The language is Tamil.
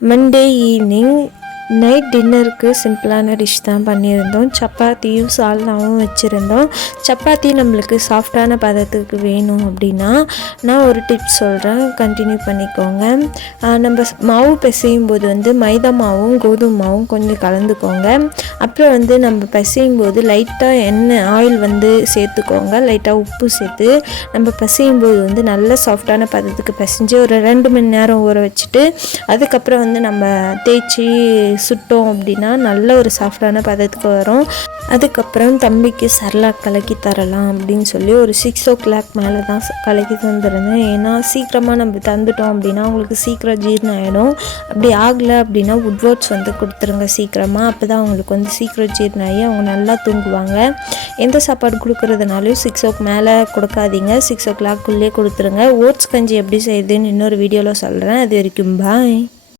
மண்டே ஈவினிங் நைட் டின்னருக்கு சிம்பிளான டிஷ் தான் பண்ணியிருந்தோம். சப்பாத்தியும் சால்னாவும் வச்சுருந்தோம். சப்பாத்தி நம்மளுக்கு சாஃப்டான பதத்துக்கு வேணும் அப்படின்னா நான் ஒரு டிப்ஸ் சொல்கிறேன், கண்டினியூ பண்ணிக்கோங்க. நம்ம மாவு பிசையும் போது மைதா மாவும் கோதுமை மாவும் கொஞ்சம் கலந்துக்கோங்க. அப்புறம் நம்ம பிசையும் போது லைட்டாக ஆயில் சேர்த்துக்கோங்க. லைட்டாக உப்பு சேர்த்து நம்ம பிசையும் போது நல்ல சாஃப்டான பதத்துக்கு பிசைஞ்சு ஒரு 2 மணி நேரம் ஊற வச்சுட்டு அதுக்கப்புறம் நம்ம தேய்ச்சி சுட்டோம் அப்படின்னா நல்ல ஒரு சாஃப்டான பதத்துக்கு வரும். அதுக்கப்புறம் தம்பிக்கு சர்லாக் கலக்கி தரலாம் அப்படின்னு சொல்லி ஒரு 6 o'clock மேலே தான் கலக்கி தந்துருந்தேன். ஏன்னா சீக்கிரமாக நம்ம தந்துட்டோம் அப்படின்னா அவங்களுக்கு சீக்கிரம் ஜீரணம் ஆகிடும். அப்படி ஆகலை அப்படின்னா உட்வர்ட்ஸ் கொடுத்துருங்க சீக்கிரமாக. அப்போ தான் அவங்களுக்கு சீக்கிரம் ஜீரணம் ஆகி அவங்க நல்லா தூங்குவாங்க. எந்த சாப்பாடு கொடுக்குறதுனாலையும் 6 o'clock மேலே கொடுக்காதீங்க, 6 o'clock கொடுத்துருங்க. ஓட்ஸ் கஞ்சி எப்படி செய்யுதுன்னு இன்னொரு வீடியோவில் சொல்கிறேன். அது வரைக்கும் பாய்.